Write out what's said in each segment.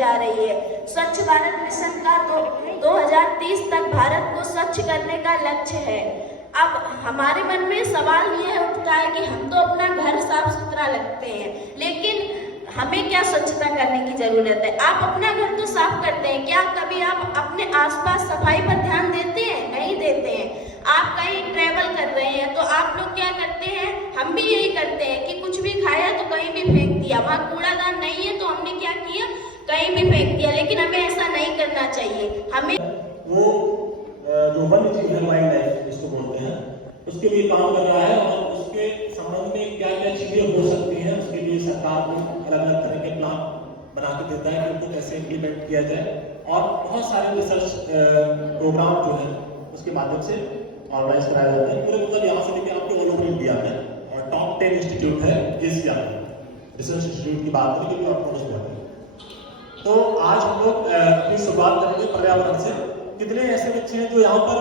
जा रही है। स्वच्छ भारत मिशन का 2030 तक भारत को स्वच्छ करने का लक्ष्य है। अब हमारे मन में सवाल ये उठता है कि हम तो अपना घर साफ सुथरा रखते हैं, लेकिन हमें क्या स्वच्छता करने की जरूरत है? आप अपना घर तो साफ करते हैं, क्या कभी आप अपने आसपास सफाई पर ध्यान देते हैं? नहीं देते हैं। आप कहीं ट्रेवल कर रहे हैं तो आप लोग क्या करते हैं? हम भी यही करते हैं कि कुछ भी खाया तो कहीं भी फेंक दिया, वहाँ कूड़ादान नहीं है तो हमने क्या किया, कहीं भी फेंक दिया। लेकिन हमें ऐसा नहीं करना चाहिए। हमें वो जो वन्य जीव है, वाइल्ड लाइफ जिसको बोलते हैं, उसके लिए काम कर रहा है और उसके संबंध में क्या क्या चीजें हो सकती हैं उसके लिए सरकार को अलग अलग तरह के प्लान बना के देता है कि उनको कैसे इम्प्लीमेंट किया जाए। और बहुत सारे रिसर्च प्रोग्राम जो है उसके माध्यम से ऑर्गेनाइज कराया जाता है। पूरे मतलब यहाँ से लेकर आपके ऑल ओवर इंडिया में, और टॉप 10 इंस्टीट्यूट है एशिया में रिसर्च इंस्टीट्यूट की बात करें क्योंकि ऑटोनॉमस हुआ है। तो आज हम लोग अपनी शुरुआत करेंगे पर्यावरण से। कितने ऐसे बच्चे हैं जो यहाँ पर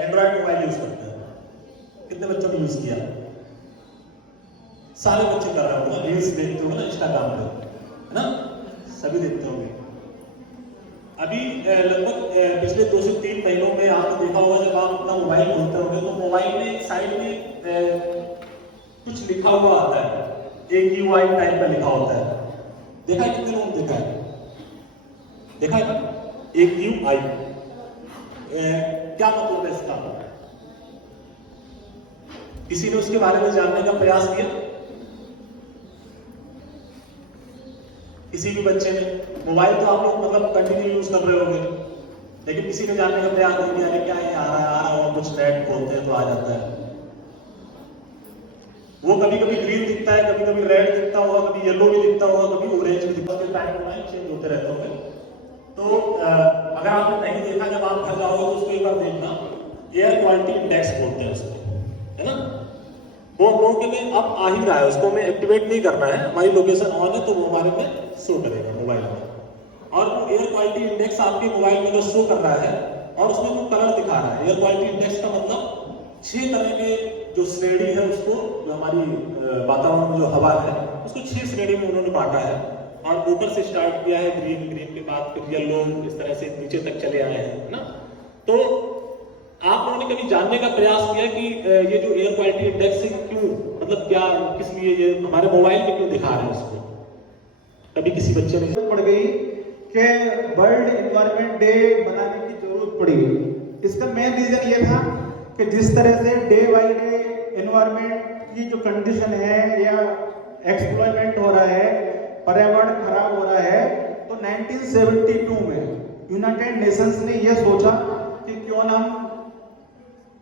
एंड्रॉइड मोबाइल यूज करते हैं? कितने बच्चों ने यूज किया? सारे बच्चे कर रहे होंगे, रील्स देखते होंगे ना इंस्टाग्राम पे, है ना? सभी देखते होंगे। अभी लगभग पिछले 2 से 3 महीनों में आपने देखा होगा, जब आप अपना मोबाइल खोलते होंगे तो मोबाइल में साइड में कुछ लिखा हुआ आता है, एक UI टाइप का लिखा होता है। देखा है? कितने लोगों ने देखा है? देखा है ना? एक UI क्या मतलब है इसका? किसी ने उसके बारे में जानने का प्रयास किया? किसी भी बच्चे ने? मोबाइल तो आप लोग मतलब कंटिन्यू यूज कर रहे होंगे, लेकिन किसी ने जानने का प्रयास नहीं किया क्या ये आ रहा है, कुछ नेट खोलते हैं तो आ जाता है। वो कभी कभी ग्रीन दिखता है, कभी कभी रेड दिखता होगा, कभी येलो भी दिखता होगा, कभी ऑरेंज भी दिखता है। टाइम टू टाइम चेंज होते रहते होंगे। तो अगर आपने नहीं देखा, जब आप घर जाओगे तो उसको एक बार देखना। एयर क्वालिटी इंडेक्स बोलते हैं उसको, है ना? वो हम लोगों के लिए अब आ ही रहा है, उसको हमें एक्टिवेट नहीं करना है। हमारी लोकेशन ऑन है तो वो हमारे में शो करेगा मोबाइल में। और वो एयर क्वालिटी इंडेक्स आपके मोबाइल में शो कर रहा है और उसमें वो कलर दिखा रहा है। एयर क्वालिटी इंडेक्स का मतलब 6 तरह के जो श्रेणी है उसको, जो हमारी वातावरण में जो हवा है उसको 6 श्रेणी में उन्होंने बांटा है। और ऊपर से स्टार्ट किया है ग्रीन, ग्रीन के बाद फिर येलो, इस तरह से नीचे तक चले आए हैं ना। तो आप लोगों ने कभी जानने का प्रयास किया कि ये जो एयर क्वालिटी इंडेक्स है क्यों, मतलब क्या, किस लिए ये हमारे मोबाइल में क्यों दिखा रहे हैं उसको? कभी किसी बच्चे ने पड़ गई कि वर्ल्ड एनवायरनमेंट डे बनाने की जरूरत पड़ी। इसका मेन रीजन ये था कि जिस तरह से डे बाय डे एनवायरनमेंट की जो कंडीशन है या एक्सप्लॉयमेंट हो रहा है, पर्यावरण खराब हो रहा है, तो 1972 में यूनाइटेड नेशंस ने यह सोचा कि क्यों ना हम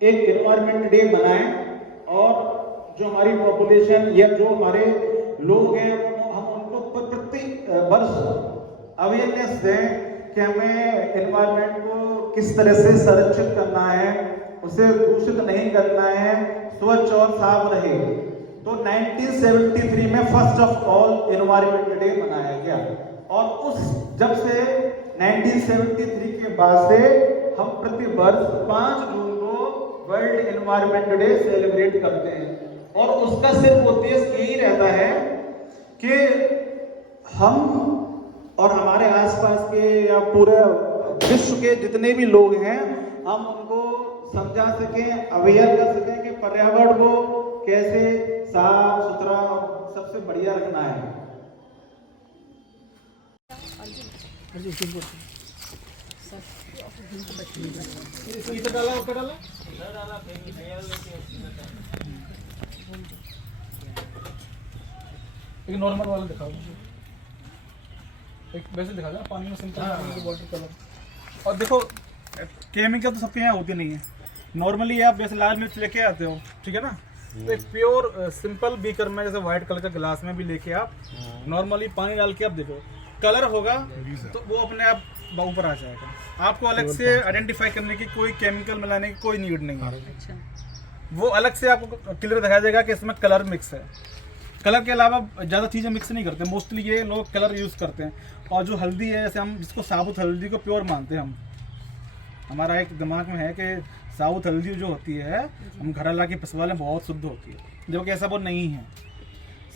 एक एनवायरनमेंट डे बनाएं और जो हमारी पॉपुलेशन या जो हमारे लोग हैं हम उनको प्रति वर्ष अवेयरनेस दें कि हमें एनवायरनमेंट को किस तरह से संरक्षित करना है, उसे दूषित नहीं करना है, स्वच्छ और साफ रहे। तो 1973 में first of all environment day मनाया गया। और उस जब से 1973 के बाद से हम प्रति वर्ष 5 जून को वर्ल्ड एनवायरनमेंट डे सेलिब्रेट करते हैं। और उसका सिर्फ उद्देश्य यही रहता है कि हम और हमारे आसपास के या पूरे विश्व के जितने भी लोग हैं, हम उनको समझा सकें, अवेयर कर सकें कि पर्यावरण को कैसे साफ सुथरा और सबसे बढ़िया रखना है। एक नॉर्मल वाला दिखाओ, एक वैसे दिखा दो पानी में सिंपल वाटर कलर। और देखो केमिकल तो सबके यहाँ होते नहीं है। नॉर्मली आप जैसे लाल मिर्च लेके आते हो, ठीक है ना, तो एक प्योर सिंपल बीकर में जैसे व्हाइट कलर का गिलास में भी लेके आप नॉर्मली पानी डाल के आप देखो, कलर होगा तो वो अपने आप ऊपर आ जाएगा। आपको अलग से आइडेंटिफाई करने की, कोई केमिकल मिलाने की कोई नीड नहीं है। वो अलग से आपको क्लियर दिखाई देगा कि इसमें कलर मिक्स है। कलर के अलावा ज़्यादा चीज़ें मिक्स नहीं करते, मोस्टली ये लोग कलर यूज़ करते हैं। और जो हल्दी है, जैसे हम जिसको साबुत हल्दी को प्योर मानते हैं, हम हमारा एक दिमाग में है कि साबुत हल्दी जो होती है हम घर ला के पिसवा लें, बहुत शुद्ध होती है, जबकि ऐसा वो नहीं है।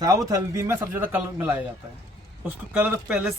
साबुत हल्दी में सबसे ज़्यादा कलर मिलाया जाता है। उसको कलर पहले से